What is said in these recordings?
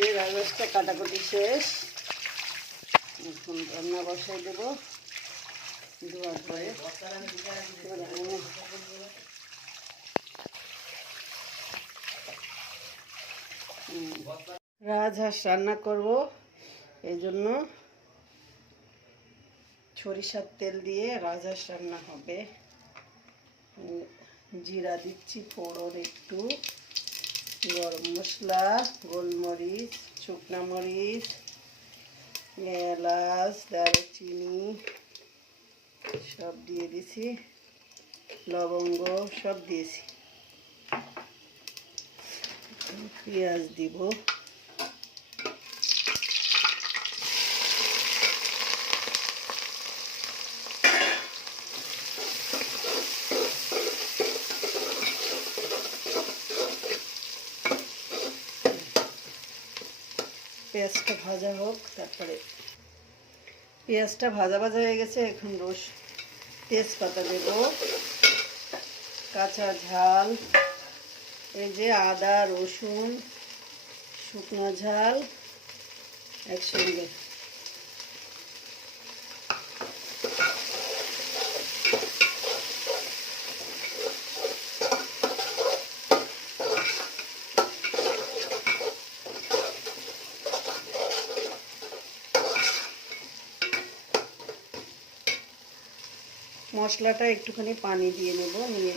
যে রাজহাঁসটা কাটাকুটি শেষ, এখন রান্না বসাই দেবো। ধোয়ার পরে রাজহাঁস রান্না করব, এই জন্য সরিষার তেল দিয়ে রাজহাঁস রান্না হবে। জিরা দিচ্ছি ফোড়ন, একটু গরম মশলা, গোলমরিচ, শুকনা মরিচ, এলাচ, দারুচিনি সব দিয়ে দিছি, লবঙ্গ সব দিয়েছি। পেঁয়াজ দিব, পেঁয়াজটা ভাজা হোক, তারপরে পেঁয়াজটা ভাজা ভাজা হয়ে গেছে। এখন তেজপাতা দেব, কাঁচা ঝাল, এই যে আদা রসুন শুকনো ঝাল একসঙ্গে, মশলাটা একটুখানি পানি দিয়ে নেব, নিয়ে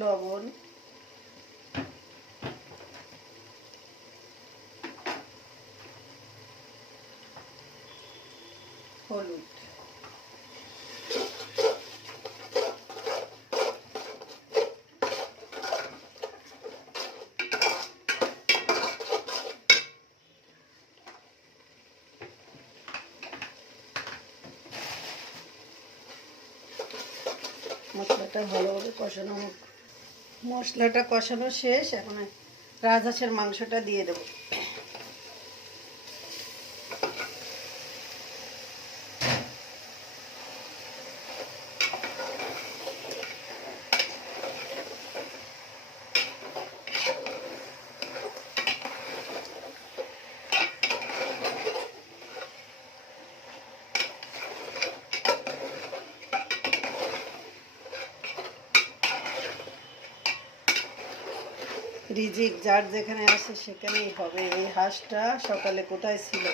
লবণ, হলুদ, মশলাটা ভালোভাবে কষানো হোক। মশলাটা কষানো শেষ, এখন রাজহাঁসের মাংসটা দিয়ে দেবো। রিজিক যার যেখানে আসে সেখানেই হবে। এই হাঁসটা সকালে কোথায় ছিল,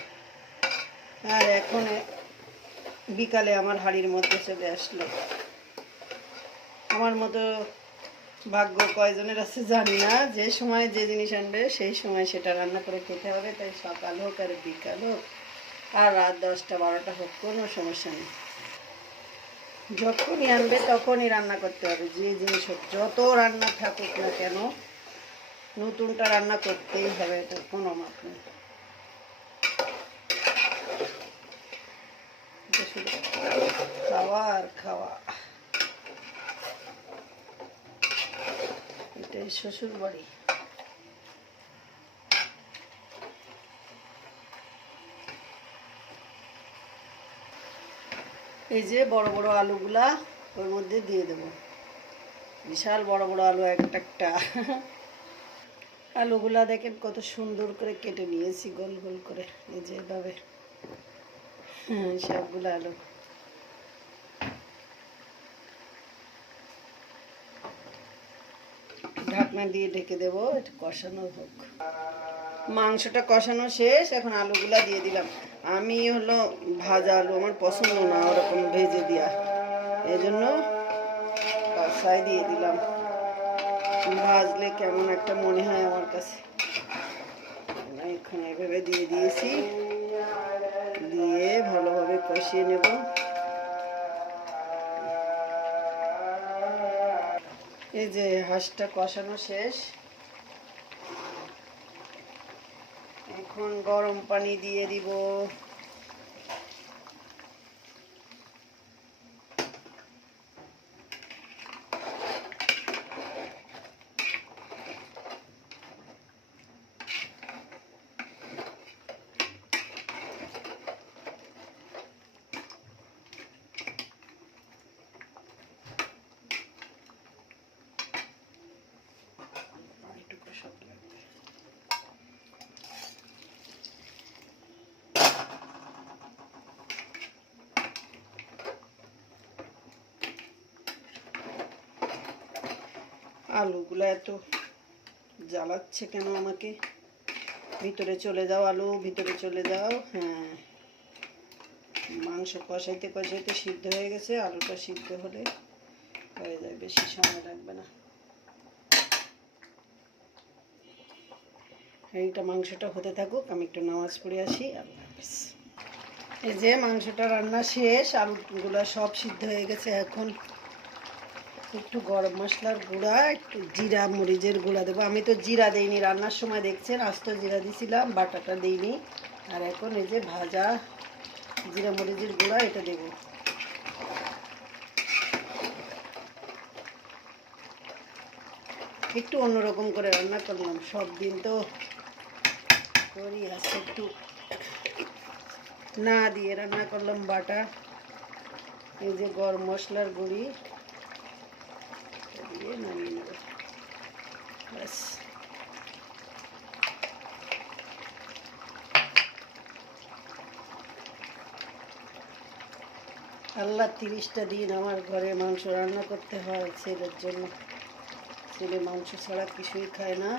আর এখন বিকালে আমার হাঁড়ির মধ্যে চলে আসলো। আমার মতো ভাগ্য কয়জনের আছে জানি না, যে সময় যে জিনিস আনবে সেই সময় সেটা রান্না করে খেতে হবে। তাই সকাল হোক আর বিকাল হোক আর রাত 10টা 12টা হোক, কোনো সমস্যা নেই। যখনই আনবে তখনই রান্না করতে হবে, যে জিনিস হোক, যত রান্না থাকুক না কেন নতুনটা রান্না করতেই হবে, এটা কোনো মাপ নেই। খাওয়া আর খাওয়া, এটাই শ্বশুর বাড়ি। এই যে বড় বড় আলুগুলা ওর মধ্যে দিয়ে দেব, বিশাল বড় বড় আলু একটা একটা। আলুগুলা দেখেন কত সুন্দর করে কেটে নিয়েছি গোল গোল করে, এই যে এভাবে সবগুলো আলু। ঢাকনা দিয়ে ঢেকে দেবো, এটা কষানো হোক। মাংসটা কষানো শেষ, এখন আলুগুলা দিয়ে দিলাম। আমি হলো ভাজা আলু আমার পছন্দ না, ওরকম ভেজে দেওয়া, এই জন্য কষাই দিয়ে দিলাম। ভাজলে কেমন একটা মনে হয় আমার কাছে, এখন এভাবে দিয়ে দিয়েছি, দিয়ে ভালোভাবে কষিয়ে নেব। এই যে হাঁসটা কষানো শেষ, এখন গরম পানি দিয়ে দিব। আলুগুলো এত জ্বালাচ্ছে কেন আমাকে? ভিতরে চলে যাও আলু, ভিতরে চলে যাও। হ্যাঁ, মাংস কষাইতে কষাইতে সিদ্ধ হয়ে গেছে। আলুটা সিদ্ধ হলে হয়ে যায়, বেশি সময় লাগবে না। এইটা মাংসটা হতে থাকুক, আমি একটু নামাজ পড়ে আসি। আল্লাহ হাফেজ। এই যে মাংসটা রান্না শেষ, আলুগুলো সব সিদ্ধ হয়ে গেছে। এখন একটু গরম মশলার গুঁড়া, একটু জিরা মরিচের গুঁড়া দেবো। আমি তো জিরা দেইনি রান্নার সময়, দেখছেন আস্ত জিরা দিছিলাম, বাটাটা দিইনি। আর এখন এই যে ভাজা জিরা মরিচের গুঁড়া এটা দেবো। একটু অন্যরকম করে রান্না করলাম, সব দিন তো করি, আজকে একটু না দিয়ে রান্না করলাম। বাটা এই যে গরম মশলার গুঁড়ি দিয়ে নামিয়ে নেব, ব্যাস। আল্লাহ 30টা দিন আমার ঘরে মাংস রান্না করতে হয় ছেলের জন্য। ছেলে মাংস ছাড়া কিছুই খায় না।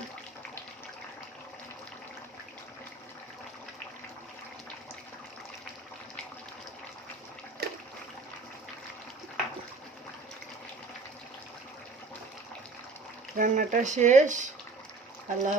রান্নাটা শেষ। আল্লাহ